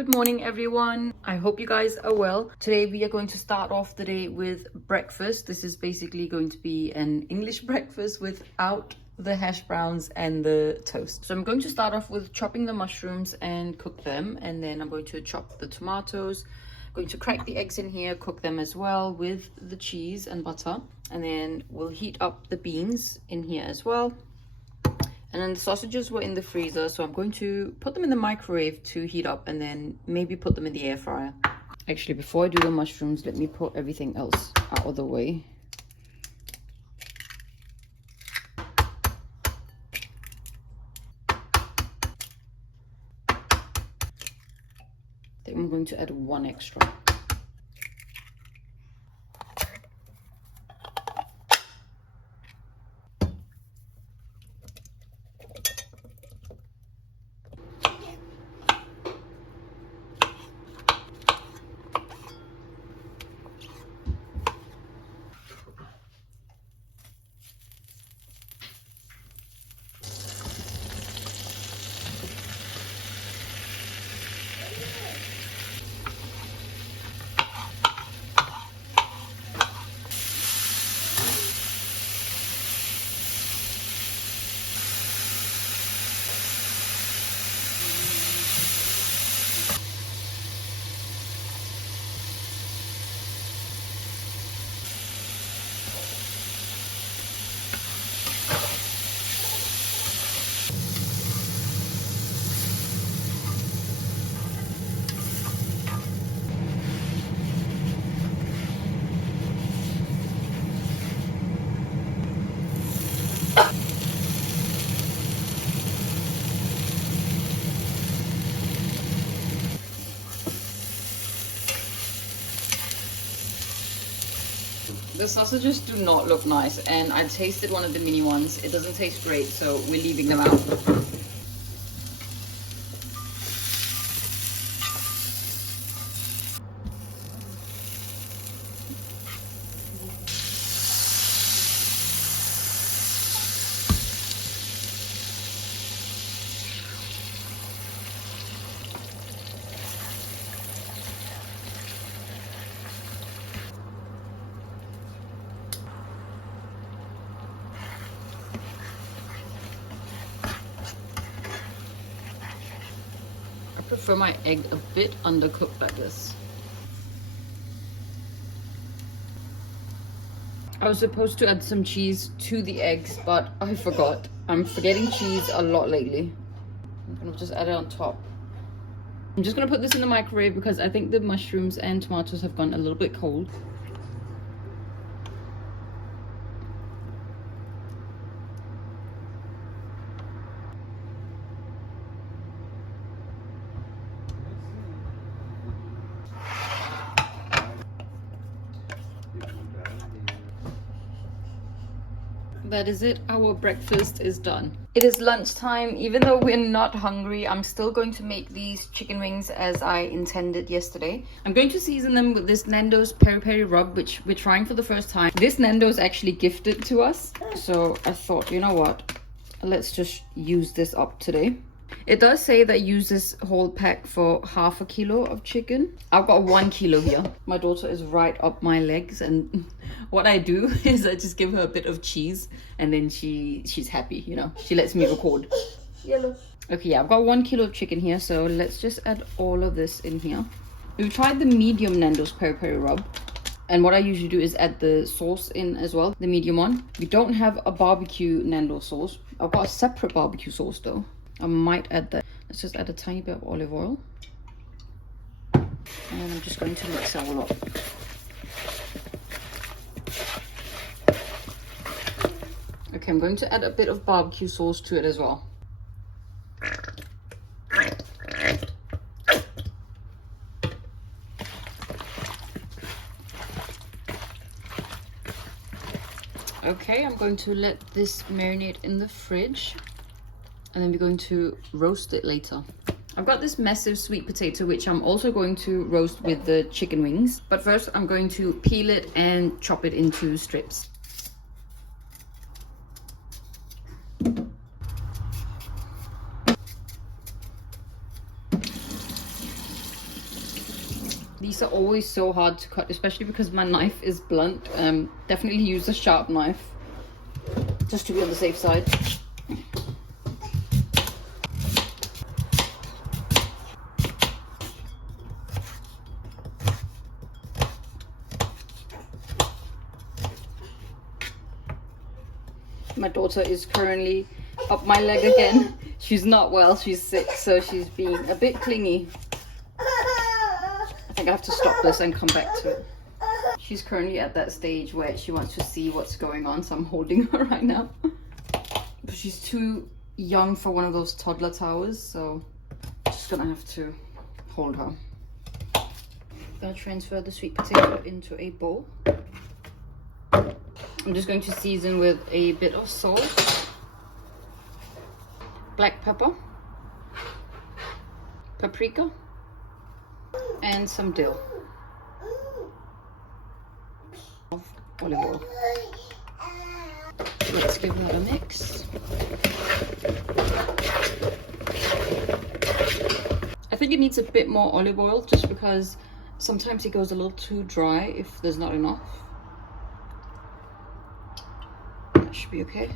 Good morning everyone. I hope you guys are well. Today we are going to start off the day with breakfast. This is basically going to be an English breakfast without the hash browns and the toast. So I'm going to start off with chopping the mushrooms and cook them, and then I'm going to chop the tomatoes. I'm going to crack the eggs in here, cook them as well with the cheese and butter, and then we'll heat up the beans in here as well. And then the sausages were in the freezer, so I'm going to put them in the microwave to heat up and then maybe put them in the air fryer. Actually, before I do the mushrooms, let me put everything else out of the way. Then I'm going to add one extra. The sausages do not look nice, and I tasted one of the mini ones. It doesn't taste great, so we're leaving them out. I prefer my egg a bit undercooked like this. I was supposed to add some cheese to the eggs, but I forgot. I'm forgetting cheese a lot lately. I'm gonna just add it on top. I'm just gonna put this in the microwave because I think the mushrooms and tomatoes have gone a little bit cold. That is it, our breakfast is done. It is lunchtime. Even though we're not hungry, I'm still going to make these chicken wings as I intended yesterday. I'm going to season them with this Nando's peri peri rub, which we're trying for the first time. This Nando's actually gifted to us, so I thought, you know what, let's just use this up today. It does say that use this whole pack for half a kilo of chicken. I've got 1 kilo here. My daughter is right up my legs, and what I do is I just give her a bit of cheese, and then she's happy, you know. She lets me record. Yellow. Okay, yeah, I've got 1 kilo of chicken here, so let's just add all of this in here. We've tried the medium Nando's peri peri rub, and what I usually do is add the sauce in as well, the medium one. We don't have a barbecue Nando's sauce. I've got a separate barbecue sauce though. I might add that. Let's just add a tiny bit of olive oil. And then I'm just going to mix it all up. Okay, I'm going to add a bit of barbecue sauce to it as well. Okay, I'm going to let this marinate in the fridge, and then we're going to roast it later. I've got this massive sweet potato, which I'm also going to roast with the chicken wings. But first I'm going to peel it and chop it into strips. These are always so hard to cut, especially because my knife is blunt. Definitely use a sharp knife just to be on the safe side. My daughter is currently up my leg again. She's not well, she's sick, so she's being a bit clingy. I think I have to stop this and come back to it. She's currently at that stage where she wants to see what's going on, so I'm holding her right now. But she's too young for one of those toddler towers, so I'm just gonna have to hold her. I'm gonna transfer the sweet potato into a bowl. I'm just going to season with a bit of salt, black pepper, paprika, and some dill. Of olive oil. Let's give that a mix. I think it needs a bit more olive oil just because sometimes it goes a little too dry if there's not enough. That should be okay.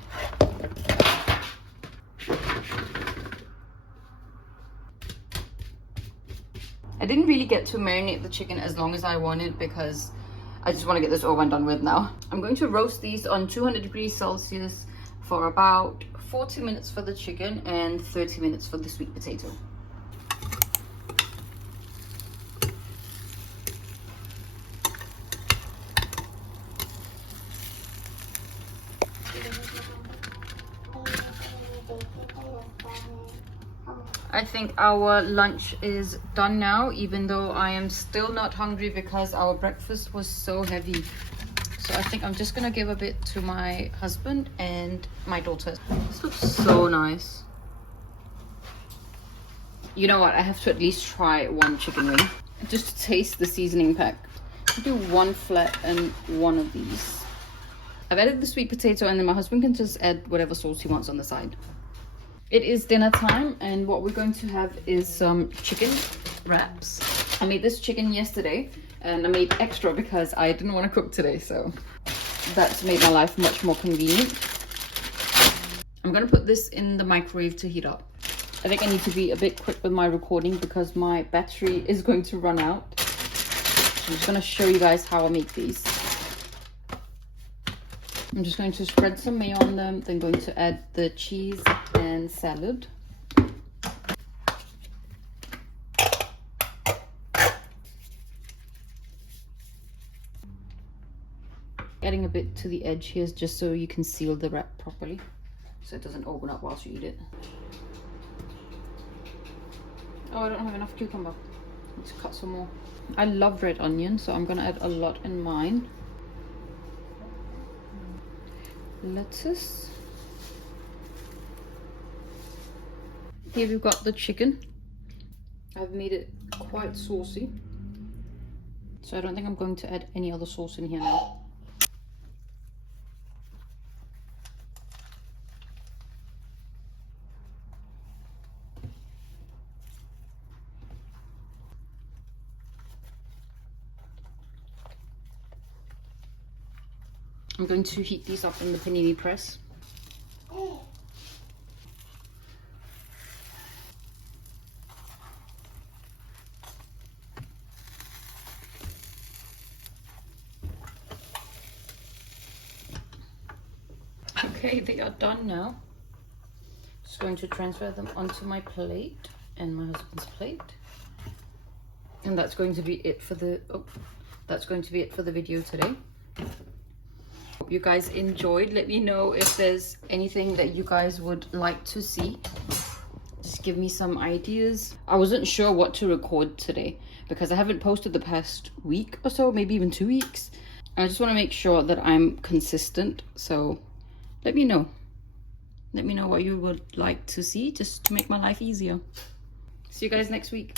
I didn't really get to marinate the chicken as long as I wanted because I just want to get this over and done with now. I'm going to roast these on 200 degrees Celsius for about 40 minutes for the chicken and 30 minutes for the sweet potato. I think our lunch is done now, even though I am still not hungry because our breakfast was so heavy. So I think I'm just gonna give a bit to my husband and my daughter. This looks so nice. You know what? I have to at least try one chicken wing just to taste the seasoning pack. I'll do one flat and one of these. I've added the sweet potato and then my husband can just add whatever sauce he wants on the side. It is dinner time and what we're going to have is some chicken wraps. I made this chicken yesterday and I made extra because I didn't want to cook today, so that's made my life much more convenient. I'm going to put this in the microwave to heat up. I think I need to be a bit quick with my recording because my battery is going to run out. So I'm just going to show you guys how I make these. I'm just going to spread some mayo on them, then going to add the cheese and salad. Adding a bit to the edge here just so you can seal the wrap properly, so it doesn't open up whilst you eat it. Oh, I don't have enough cucumber. Let's cut some more. I love red onion, so I'm gonna add a lot in mine. Lettuce. Here we've got the chicken. I've made it quite saucy, so I don't think I'm going to add any other sauce in here now. I'm going to heat these up in the panini press. Okay, they are done now. Just going to transfer them onto my plate and my husband's plate. And that's going to be it for the video today. Hope you guys enjoyed. Let me know if there's anything that you guys would like to see. Just give me some ideas. I wasn't sure what to record today because I haven't posted the past week or so, maybe even 2 weeks. I just want to make sure that I'm consistent, so let me know. Let me know what you would like to see just to make my life easier. See you guys next week.